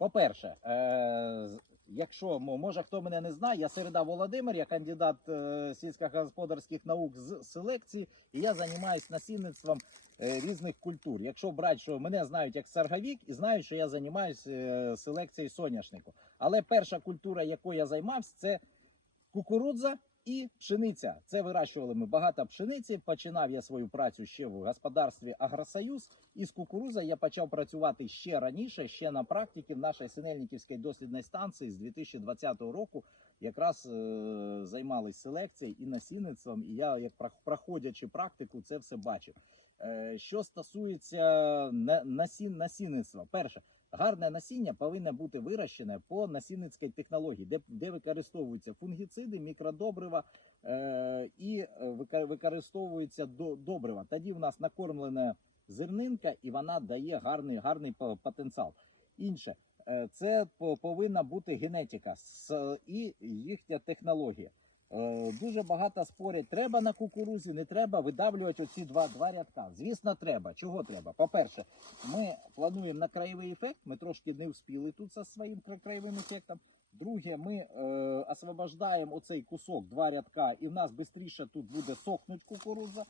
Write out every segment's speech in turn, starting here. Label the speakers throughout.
Speaker 1: По-перше, е, якщо мо- може хто мене не знає, я Середа Володимир, я кандидат е, сільськогосподарських наук з селекції, і я займаюся насінництвом е, різних культур. Якщо брати, що мене знають як саргавік, і знають, що я займаюся е, селекцією соняшнику. Але перша культура, якою я займався, це кукурудза і пшениця. Це вирощували ми багато пшениці. Починав я свою працю ще в господарстві Агросоюз. І з я почав працювати ще раніше, ще на практиці в нашій Синельниківській дослідній станції з 2020 року. Якраз е, займались селекцією і насінництвом. І я, як проходячи практику, це все бачив. Е, що стосується на- насін, насінництва, перше. Гарне насіння повинно бути вирощене по насінницькій технології, де, де використовуються фунгіциди, мікродобрива е, і використовується до, добрива. Тоді в нас накормлена зернинка і вона дає гарний, гарний потенціал. Інше, е, це повинна бути генетика і їхня технологія. Е, Дуже багато спорять, треба на кукурузі, не треба видавлювати оці два, два рядка. Звісно, треба. Чого треба? По-перше, ми плануємо на краєвий ефект. Ми трошки не вспіли тут зі своїм краєвим ефектом. Друге, ми е, освобождаємо оцей кусок, два рядка, і в нас швидше тут буде сохнуть кукурудза.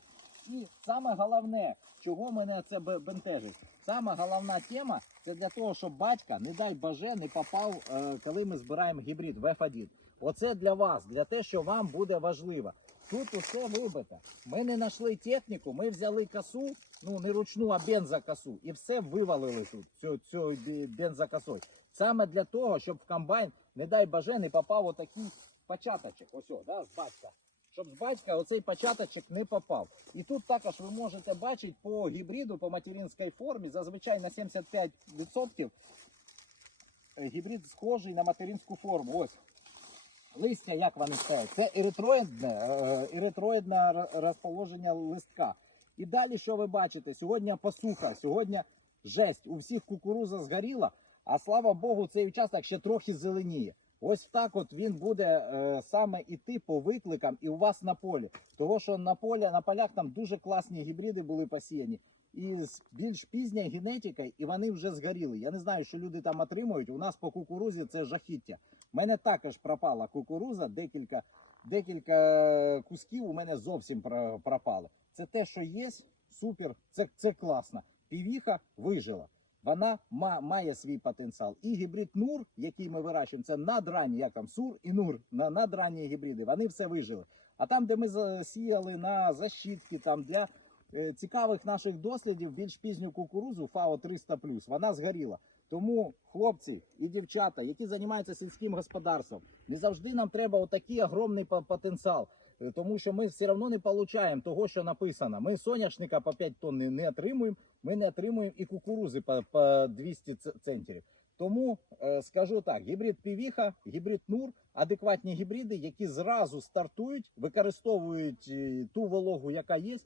Speaker 1: І саме головне, чого мене це бентежить, саме головна тема це для того, щоб батька, не дай боже, не попав, е, коли ми збираємо гібрид в F1. Оце для вас, для те, що вам буде важливо. Тут усе вибито. Ми не знайшли техніку, ми взяли косу, ну не ручну, а бензокосу, і все вивалили тут, цю, цю бензокосою. Саме для того, щоб в комбайн, не дай боже, не попав отакий початочок. Ось, да, з батька. Щоб з батька оцей початочок не попав. І тут також ви можете бачити по гібриду, по материнській формі, зазвичай на 75% е, гібрид схожий на материнську форму. Ось. Листя, як вони стоять? Це еритроїдне, е, еритроїдне розположення листка. І далі, що ви бачите? Сьогодні посуха, сьогодні жесть. У всіх кукуруза згоріла, а слава Богу, цей участок ще трохи зеленіє. Ось так от він буде е, саме іти по викликам і у вас на полі. Того, що на полі, на полях там дуже класні гібриди були посіяні. І з більш пізньою генетикою, і вони вже згоріли. Я не знаю, що люди там отримують. У нас по кукурузі це жахіття. У мене також пропала кукуруза, декілька, декілька кусків у мене зовсім пропало. Це те, що є, супер, це, це класно. Півіха вижила. Вона має свій потенціал. І гібрид Нур, який ми вирощуємо, це надранні, як там Сур і Нур, на надранні гібриди. Вони все вижили. А там, де ми засіяли на защитки, там для е, цікавих наших дослідів, більш пізню кукурузу ФАО 300 вона згоріла. Тому хлопці і дівчата, які займаються сільським господарством, не завжди нам треба отакий огромний потенціал. Е, Тому що ми все одно не отримуємо того, що написано. Ми соняшника по 5 тонн не, отримуємо, ми не отримуємо і кукурузи по, по 200 ц- центнерів. Тому е, скажу так: гібрид Півіха, гібрид Нур, адекватні гібриди, які зразу стартують, використовують е, ту вологу, яка є.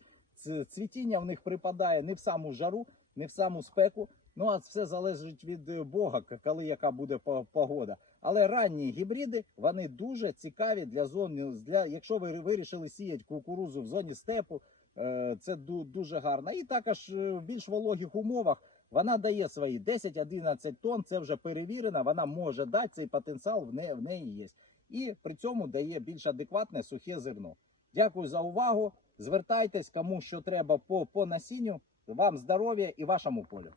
Speaker 1: Цвітіння в них припадає не в саму жару, не в саму спеку. Ну а все залежить від е, Бога, коли яка буде погода. Але ранні гібриди вони дуже цікаві для зони. Для якщо ви вирішили сіяти кукурузу в зоні степу, е, це дуже гарно. І також е, в більш вологих умовах вона дає свої 10-11 тонн. Це вже перевірено. Вона може дати цей потенціал в неї, в неї є. І при цьому дає більш адекватне сухе зерно. Дякую за увагу. Звертайтесь, кому що треба по, по насінню. Вам здоров'я і вашому полю.